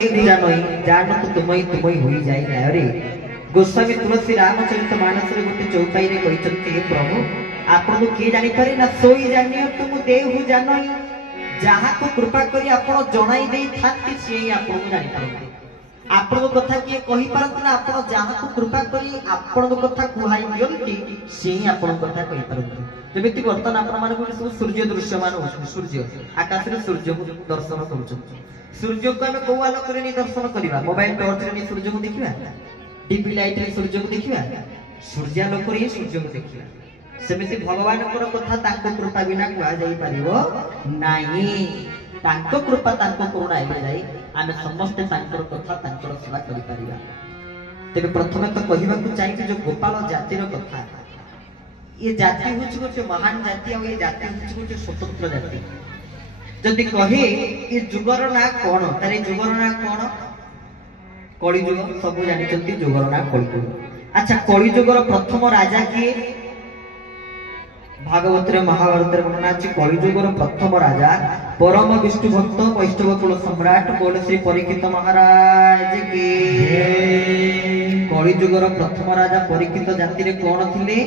जानत तुमई तुमई होई जाई ना रे गोस्वामी तुलसी रामचरित मानस रे गोटे चौपाई रे कहिसंती हे प्रभु आपन को के जानि पारे ना सोई जानियो तुम देहु जानई जहा को कृपा करी आपन जणाई देई थाती से आपन को जानि पारे आपन को कथा के कहि परत ना आपन जहा को कृपा करी आपन को कथा कुहाई दियंती से आपन कथा कहि परत जेमिति वर्तमान आपन मान को सब सूर्य दृश्यमान हो सूर्य आकाश रे सूर्य को दर्शन करूछन सूर्य को हमें कौ आलोक रे दर्शन करबा मोबाइल टॉर्च रे सूर्य को देखिबा टीवी लाइट रे सूर्य को देखिबा सूर्यालोक रे सूर्य को देखिबा सेमिति भगवान को कथा ताको कृपा बिना कुआ जाई परिबो नाही ताको कृपा ताको करुणा आइबे जाई आमे समस्त तांकर कथा तांकर सेवा करि परिबा तेबे प्रथमे तो कहिबा को चाहि जो गोपाल जातिर कथा ये जाति होछि गोटे महान जाति और ये जाति होछि गोटे स्वतंत्र जाति जदि कहे ये जुगर ना कौन तारे जुगर ना कौन कली जुग सब जानिचंती जुगर ना कली जुग अच्छा कली जुगर प्रथम राजा किए भागवत रे महाभारत रे वर्णना अछि कली जुगर प्रथम राजा परम विष्णु भक्त वैष्णव कुल सम्राट बोल श्री परीक्षित महाराज के कली जुगर प्रथम राजा परीक्षित जाति रे कौन थिले